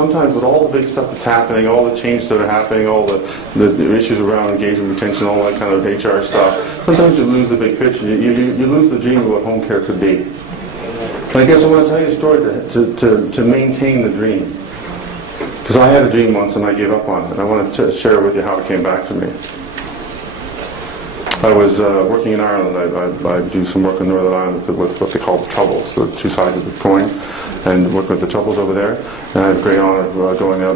sometimes with all the big stuff that's happening, all the changes that are happening, all the issues around engagement, retention, all that kind of HR stuff, sometimes you lose the big picture. You lose the dream of what home care could be. And I guess I want to tell you a story to maintain the dream. Because I had a dream once and I gave up on it. And I want to share with you how it came back to me. I was working in Ireland. I do some work in Northern Ireland with what they call the Troubles, the two sides of the coin, and working with the Troubles over there. And I had a great honor of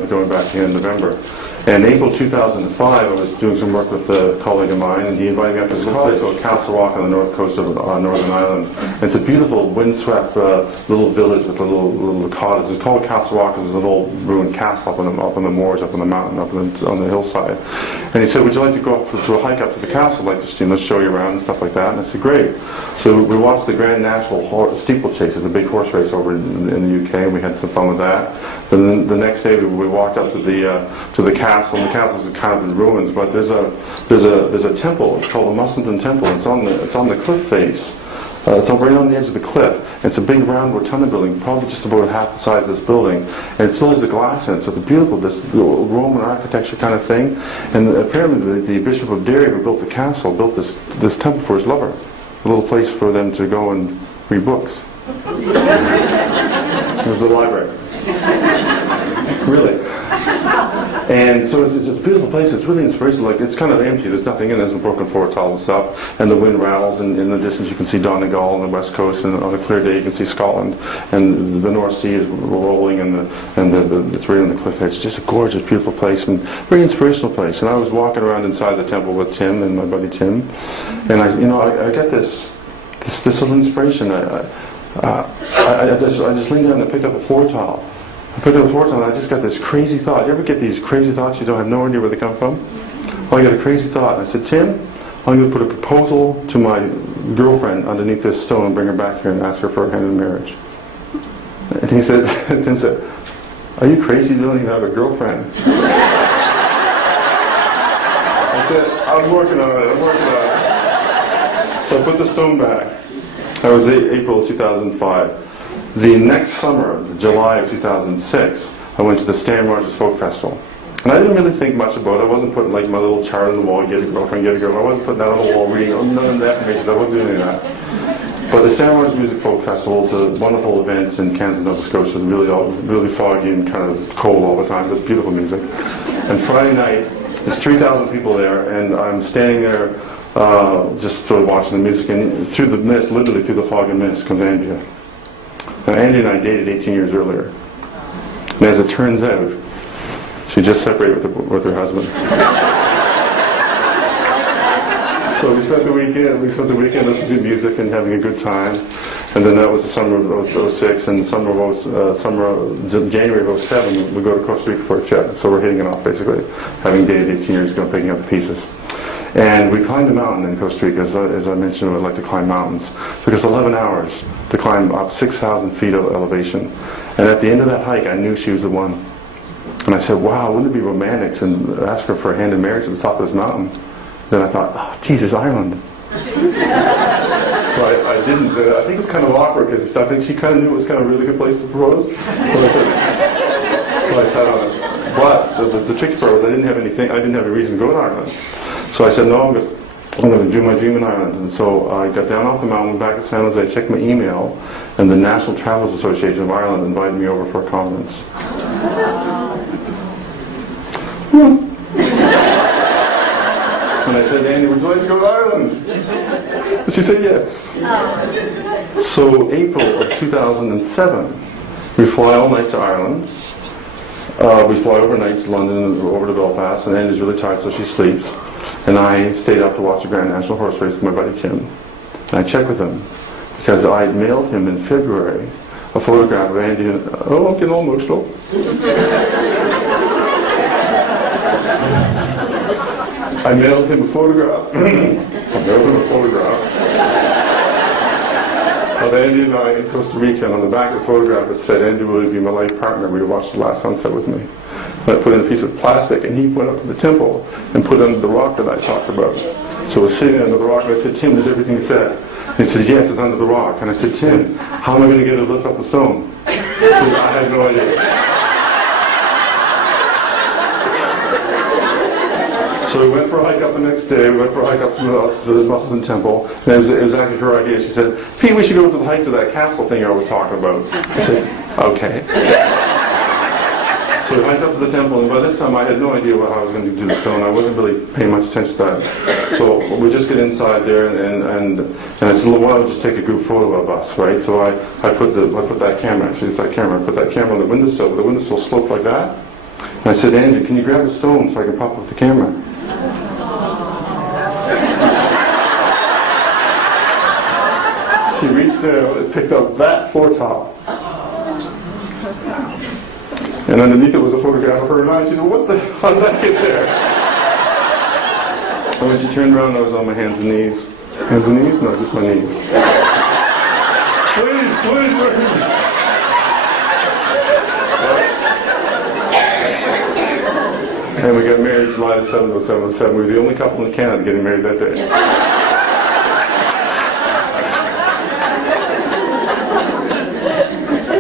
going back here in November. And in April 2005, I was doing some work with a colleague of mine, and he invited me up to this place called Castlerock on the north coast of Northern Ireland. And it's a beautiful, windswept little village with a little cottage. It's called Castlerock because there's an old ruined castle up on the moors, up on the mountain, on the hillside. And he said, "Would you like to go up to a hike up to the castle? I'd like to show you around and stuff like that." And I said, "Great." So we watched the Grand National Steeplechase. It's a big horse race over in the UK, and we had some fun with that. Then the next day we walked up to the castle. And the castle's kind of in ruins, but there's a temple. It's called the Unsung Temple. It's on the cliff face. It's right on the edge of the cliff. It's a big round rotunda building, probably just about half the size of this building, and it still has the glass in it. So it's a beautiful, this Roman architecture kind of thing. And apparently the Bishop of Derry, who built the castle, built this temple for his lover, a little place for them to go and read books. It was a library. Really. And so it's a beautiful place. It's really inspirational. Like, it's kind of empty. There's nothing in it. There's some broken floor tiles and stuff. And the wind rattles. And in the distance you can see Donegal on the west coast. And on a clear day you can see Scotland. And the North Sea is rolling. And it's right on the cliff edge. It's just a gorgeous, beautiful place. And very inspirational place. And I was walking around inside the temple with Tim and my buddy Tim. And I got this little inspiration. I just leaned down and picked up a floor tile. I picked up a floor tile and I just got this crazy thought. You ever get these crazy thoughts you don't have no idea where they come from? Well, I got a crazy thought. And I said, "Tim, I'm going to put a proposal to my girlfriend underneath this stone and bring her back here and ask her for a hand in marriage." And he said, Tim said, "Are you crazy? You don't even have a girlfriend." I said, I'm working on it. So I put the stone back. That was April of 2005. The next summer, July of 2006, I went to the Stan Rogers Folk Festival. And I didn't really think much about it. I wasn't putting like my little chart on the wall, get a girlfriend, get a girl. I wasn't putting that on the wall, reading none of the affirmations. I wasn't doing any of that. But the Stan Rogers Music Folk Festival is a wonderful event in Kansas, Nova Scotia. It's really foggy and kind of cold all the time, but it's beautiful music. And Friday night, there's 3,000 people there, and I'm standing there just sort of watching the music. And through the mist, literally through the fog and mist, comes Andrea. Now, Andy and I dated 18 years earlier. And as it turns out, she just separated with her husband. So we spent the weekend listening to music and having a good time. And then that was the summer of 06, and January of 07, we go to Costa Rica for a trip. So we're hitting it off, basically, having dated 18 years ago, picking up the pieces. And we climbed a mountain in Costa Rica. As I mentioned, I would like to climb mountains. It took us 11 hours to climb up 6,000 feet of elevation. And at the end of that hike, I knew she was the one. And I said, "Wow, wouldn't it be romantic to ask her for a hand in marriage at the top of this mountain?" Then I thought, "Oh, Jesus, Ireland." So I didn't. I think it was kind of awkward because I think she kind of knew it was kind of a really good place to propose. So I sat on it. But the tricky part was I didn't have a reason to go to Ireland. So I said, "No, I'm going to do my dream in Ireland." And so I got down off the mountain, back to San Jose, checked my email, and the National Travelers Association of Ireland invited me over for a conference. And I said, "Andy, would you like to go to Ireland?" And she said yes. So April of 2007, we fly all night to Ireland. We fly overnight to London and over to Belfast, and Andy's really tired, so she sleeps. And I stayed up to watch the Grand National Horse Race with my buddy Tim. And I checked with him, because I mailed him in February a photograph of Andy. Oh, I'm getting all emotional. I mailed him a photograph. Of Andy and I in Costa Rica, and on the back of the photograph it said, "Andy, will you be my life partner? Will you watch the last sunset with me?" And I put in a piece of plastic, and he went up to the temple and put it under the rock that I talked about. So it was sitting under the rock, and I said, "Tim, is everything you said?" And he said, "Yes, it's under the rock." And I said, "Tim, how am I going to get it to lift up the stone?" He said, "I have no idea." So we went for a hike up the next day. We went for a hike up to the Musselman Temple. And it was actually her idea. She said, "Pete, we should go to the hike to that castle thing I was talking about." I said, "Okay." So we hiked up to the temple, and by this time I had no idea how I was going to do the stone. I wasn't really paying much attention to that. So we just get inside there, and I said, "Well, why don't we just take a group photo of us, right?" So I put that camera, actually it's that camera, I put that camera on the windowsill, but the windowsill sloped like that. And I said, "Andrew, can you grab the stone so I can pop up the camera?" She reached down and picked up that floor top. And underneath it was a photograph of her and I. She said, "What the? How did that get there?" And when she turned around, I was on my hands and knees. Hands and knees? No, just my knees. Please, And we got married July the 7th of 707. We were the only couple in Canada getting married that day.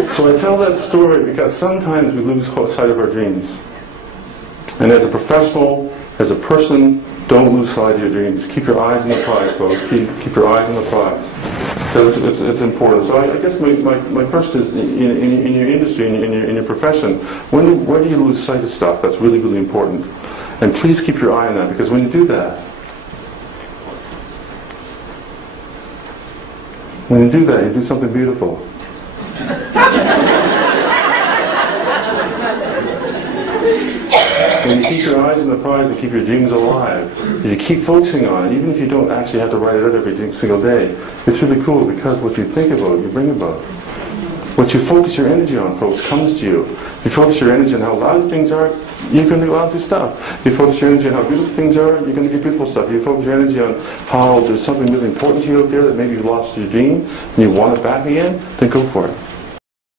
So I tell that story because sometimes we lose sight of our dreams. And as a professional, as a person, don't lose sight of your dreams. Keep your eyes on the prize, folks. Keep your eyes on the prize. Because it's important. So I guess my question is, in your industry, in your profession, when do you lose sight of stuff that's really, really important? And please keep your eye on that, because when you do that, you do something beautiful. When you keep your eyes on the prize and keep your dreams alive, if you keep focusing on it, even if you don't actually have to write it out every single day, it's really cool, because what you think about, you bring about. What you focus your energy on, folks, comes to you. If you focus your energy on how lousy things are, you're going to do lousy stuff. If you focus your energy on how beautiful things are, you're going to get beautiful stuff. If you focus your energy on how there's something really important to you out there that maybe you lost your dream and you want it back again, then go for it.